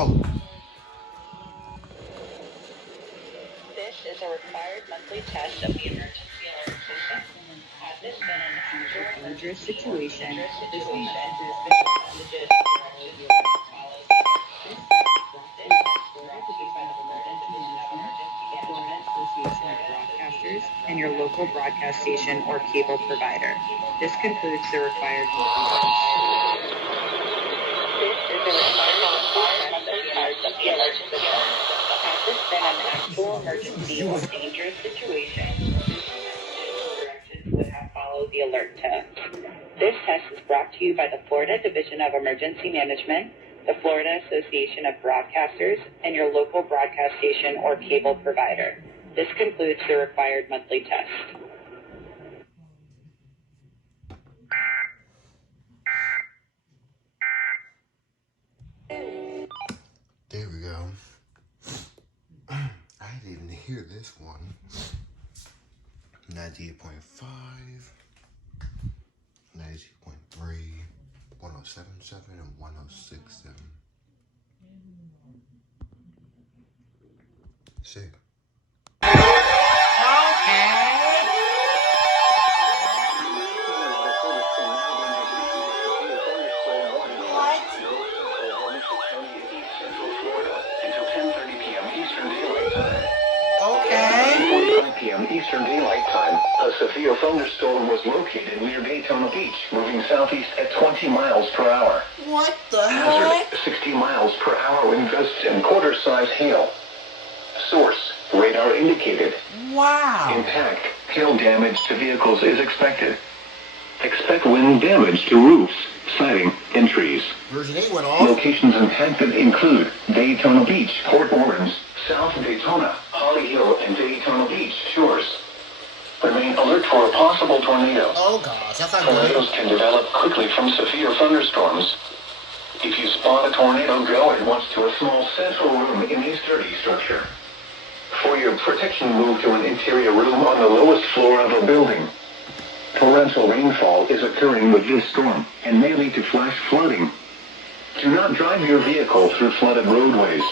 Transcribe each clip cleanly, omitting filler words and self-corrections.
Oh. This is a required monthly test of the emergency alert system. Had this been an actual or dangerous situation, this message has been messages directions to follow. This test is brought to you by the Florida Division of Emergency Management, Association of Broadcasters, and your local broadcast station or cable provider. This concludes the required monthly test. This is a required monthly test of the alert system. Has this been an actual emergency or dangerous situation, directions would have followed the alert test. This test is brought to you by the Florida Division of Emergency Management, the Florida Association of Broadcasters, and your local broadcast station or cable provider. This concludes the required monthly test. There we go. I didn't even hear this one. 98.5, 92.3, 107.7, and 106.7. Sick. Eastern Daylight Time, a severe thunderstorm was located near Daytona Beach, moving southeast at 20 miles per hour. What the Hazard, heck? 60 miles per hour with gusts and quarter-size hail. Source, radar indicated. Wow. Impact, hail damage to vehicles is expected. Expect wind damage to roofs, siding, and trees. Version 8 went off. Locations impacted include Daytona Beach, Port Orange, South Daytona, Holly Hill, and Daytona Beach shores. Remain alert for a possible tornado. Oh gosh, that's not good. Tornadoes can develop quickly from severe thunderstorms. If you spot a tornado, go at once to a small central room in a sturdy structure. For your protection, move to an interior room on the lowest floor of a building. Torrential rainfall is occurring with this storm and may lead to flash flooding. Do not drive your vehicle through flooded roadways.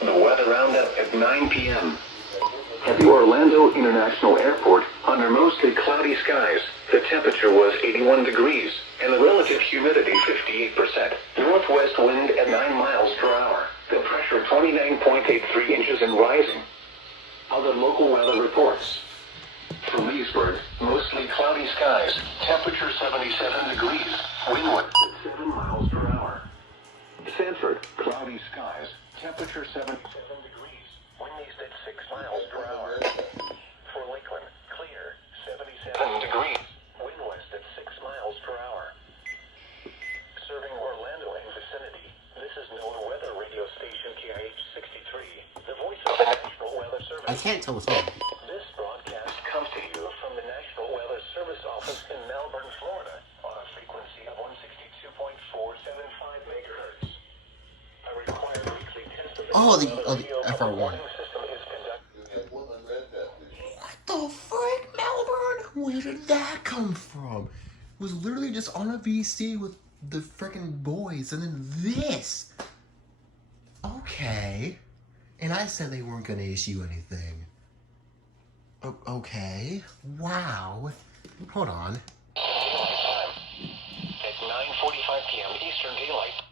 The weather roundup at 9 p.m. At the Orlando International Airport, under mostly cloudy skies, the temperature was 81 degrees and the relative humidity 58%. Northwest wind at 9 miles per hour. The pressure 29.83 inches and rising. Other local weather reports. For Leesburg, mostly cloudy skies, temperature 77 degrees, wind at 7 miles per hour. Sanford, cloudy skies, temperature 77 degrees, wind at 6 miles per hour. For Lakeland, clear, 77 degrees, wind west at 6 miles per hour. Serving Orlando and vicinity, this is NOAA Weather Radio Station KIH 63, the voice of the National Weather Service. I can't tell what's wrong. This broadcast comes to you from the National Weather Service office in Melbourne, Florida, on a frequency of 162.475 megahertz. A required weekly test of the radio FR1. warning system is conducted. What the frick, Melbourne? Where did that come from? It was literally just on a VC with the frickin' boys, and then this. Okay. And I said they weren't gonna issue anything. Okay. Wow. Hold on. At 9:45 p.m. Eastern Daylight.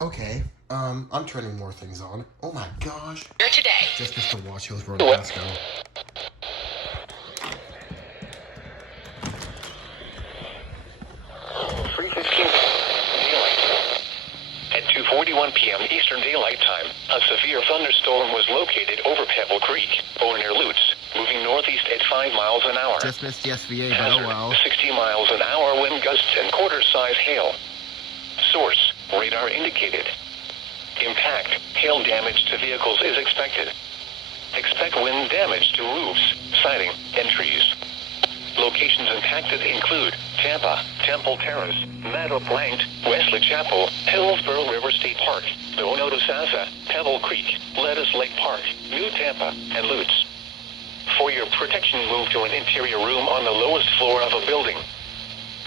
Okay. I'm turning more things on. Oh my gosh. Here today. Just to watch Hills Road in Pasco. At 2:41 p.m. Eastern Eastern Daylight Time, a severe thunderstorm was located over Pebble Creek, or near Lutz, moving northeast at 5 miles an hour. Just missed the SVA, but Hazard, oh well. 60 miles an hour wind gusts and quarter-size hail. Source, radar indicated. Impact, hail damage to vehicles is expected. Expect wind damage to roofs, siding, and trees. Locations impacted include Tampa, Temple Terrace, Meadow Planked, Wesley Chapel, Hillsborough River State Park, Onotosasa, Pebble Creek, Lettuce Lake Park, New Tampa, and Lutz. For your protection, move to an interior room on the lowest floor of a building.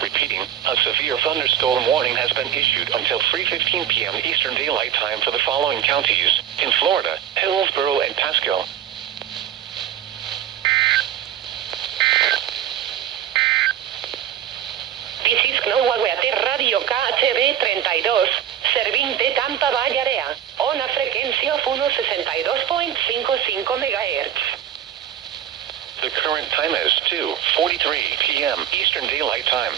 Repeating, a severe thunderstorm warning has been issued until 3:15 p.m. Eastern Daylight Time for the following counties in Florida: Hillsborough and Pasco. This is EastMelbourneWX Radio KHB 32, serving de Tampa Bay Area, on a frequency of 162.55 MHz. The current time is 2:43 p.m. Eastern Daylight Time.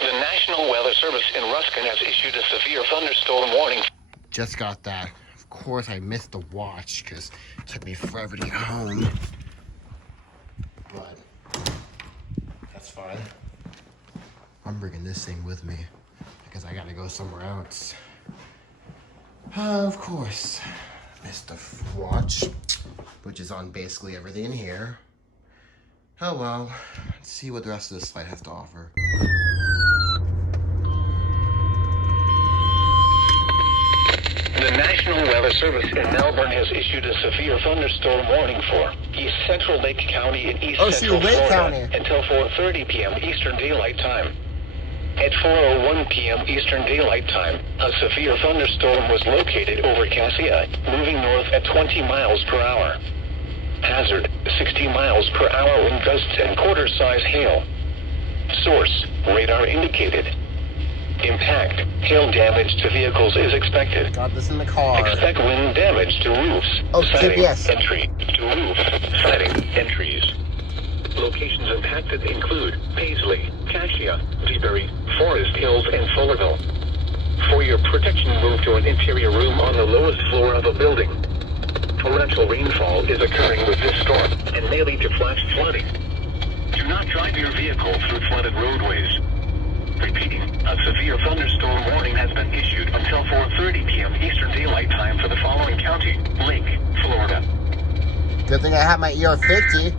The National Weather Service in Ruskin has issued a severe thunderstorm warning. Just got that. Of course, I missed the watch because it took me forever to get home. But that's fine. I'm bringing this thing with me because I gotta go somewhere else. Of course, missed the watch, which is on basically everything in here. Oh well, let's see what the rest of this slide has to offer. The National Weather Service in Melbourne has issued a severe thunderstorm warning for East Central Lake County and East Central Lake Florida County. until 4:30 p.m. Eastern Daylight Time. At 4:01 p.m. Eastern Daylight Time, a severe thunderstorm was located over Cassia, moving north at 20 miles per hour. Hazard, 60 miles per hour wind gusts and quarter-size hail. Source, radar indicated. Impact, hail damage to vehicles is expected. Got this in the car. Expect wind damage to roofs, Oh, siding, GPS. entry, to roof, siding, entries. Locations impacted include Paisley, Cassia, Dewberry, Forest Hills, and Fullerville. For your protection, move to an interior room on the lowest floor of a building. Torrential rainfall is occurring with this storm and may lead to flash flooding. Do not drive your vehicle through flooded roadways. Repeating, a severe thunderstorm warning has been issued until 4:30 p.m. Eastern Daylight Time for the following county: Lake, Florida. Good thing I have my ER50.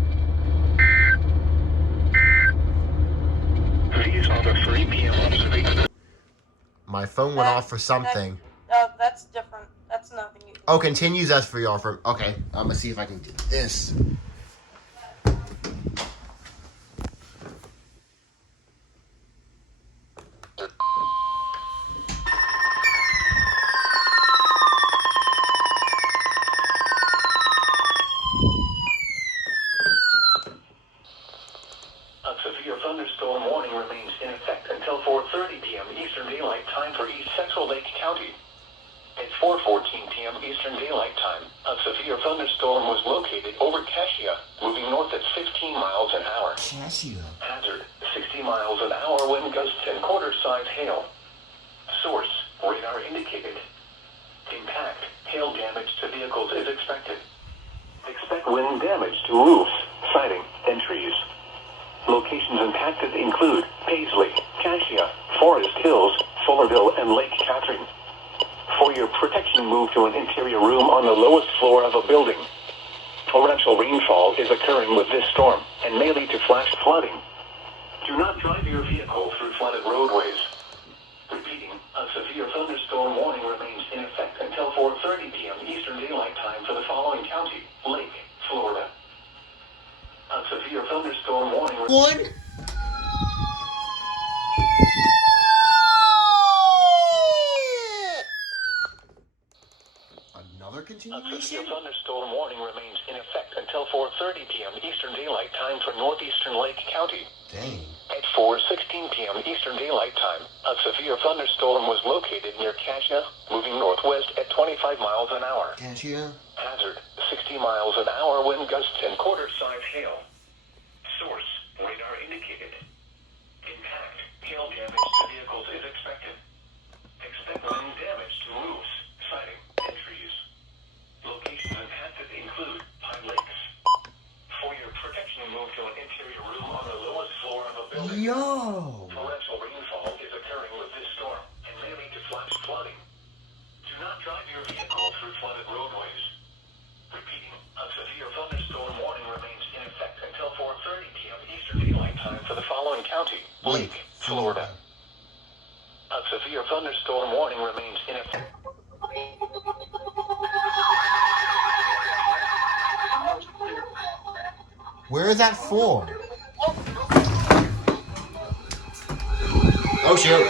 These are the 3 p.m. observations. My phone went off for something. That's different. That's nothing you can Oh, continues as for your offer. Okay, I'm gonna see if I can do this. A severe thunderstorm warning remains in effect until 4:30 p.m. Eastern Daylight Time for East Central Lake County. At 4:14 p.m. Eastern Daylight Time, a severe thunderstorm was located over Cassia, moving north at 15 miles an hour. Cassia. Hazard, 60 miles an hour wind gusts and quarter-size hail. Source, radar indicated. Impact, hail damage to vehicles is expected. Expect wind damage to roofs, siding, and trees. Locations impacted include Paisley, Cassia, Forest Hills, Fullerville, and Lake Catherine. For your protection, move to an interior room on the lowest floor of a building. Torrential rainfall is occurring with this storm and may lead to flash flooding. Do not drive your vehicle through flooded roadways. Repeating, a severe thunderstorm warning remains in effect until 4:30 p.m. Eastern Daylight Time for the following county: Lake, Florida. A severe thunderstorm warning. One. Another A continuation? severe thunderstorm warning remains in effect until 4:30 p.m. Eastern Daylight Time for northeastern Lake County. Dang. At 4:16 p.m. Eastern Daylight Time, a severe thunderstorm was located near Cassia, moving northwest at 25 miles an hour. Cassia? Hazard, 60 miles an hour wind gusts and quarter-size hail. Source, radar indicated. Impact, hail damage to vehicles is expected. Expect wind damage to roofs, thunderstorm warning remains in effect. Where is that for? Oh shoot.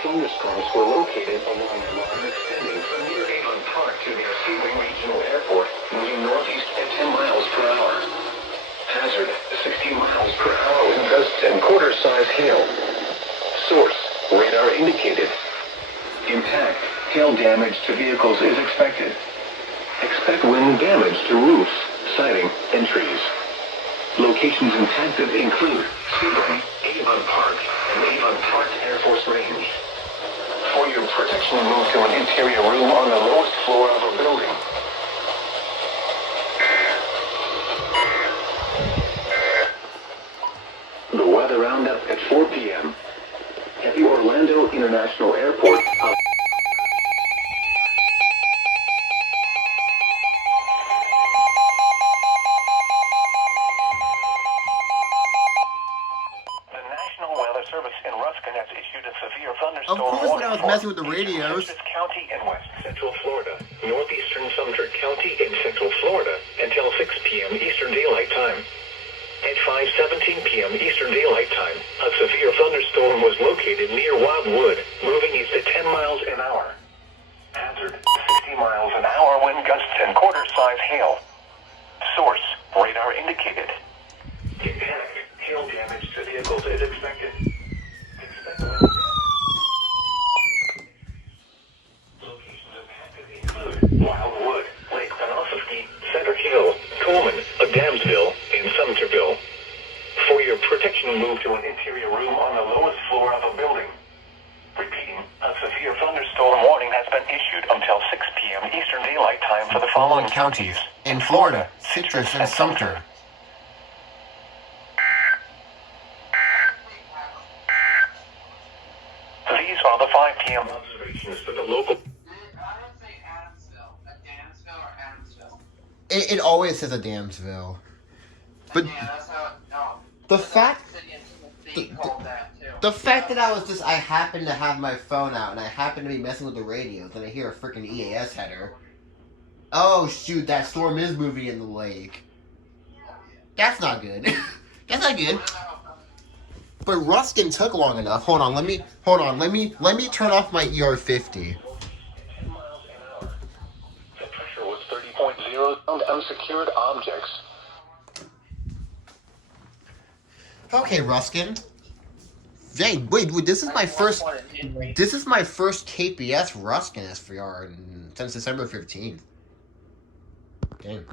Thunderstorms were located along a line extending from near Avon Park to the Sebring Regional Airport, moving northeast at 10 miles per hour. Hazard, 60 miles per hour with gusts and quarter-size hail. Source, radar indicated. Impact, hail damage to vehicles is expected. Expect wind damage to roofs, siding, and trees. Locations impacted include Sebring, Avon Park, and Avon Park Air Force Range. For your protection, move to an interior room on the lowest floor of a building. The weather roundup at 4 p.m. At the Orlando International Airport. Service in Ruskin has issued a severe thunderstorm Of course, when I was messing with the radios. County and West Central Florida, northeastern Sumter County and Central Florida until 6 p.m. Eastern Daylight Time. At 5:17 p.m. Eastern Daylight Time, a severe thunderstorm was located near Wildwood, moving east at 10 miles an hour. Hazard, 60 miles an hour wind gusts and quarter-size hail. Source, radar indicated. Impact, hail damage to vehicles is expected. Wildwood, Lake Panofsky, Center Hill, Coleman, Adamsville, and Sumterville. For your protection, move to an interior room on the lowest floor of a building. Repeating, a severe thunderstorm warning has been issued until 6 p.m. Eastern Daylight Time for the following counties. In Florida, Citrus and Sumter. These are the 5 p.m. observations for the local. It always says Adamsville. But the fact that I happened to have my phone out and I happened to be messing with the radios and I hear a freaking EAS header. Oh shoot, that storm is moving in the lake. That's not good. That's not good. But Ruskin took long enough. Hold on, let me turn off my ER50. Unsecured objects. Okay, Ruskin. Dang, wait, this is my first KPS Ruskin SVR since December 15th. Dang.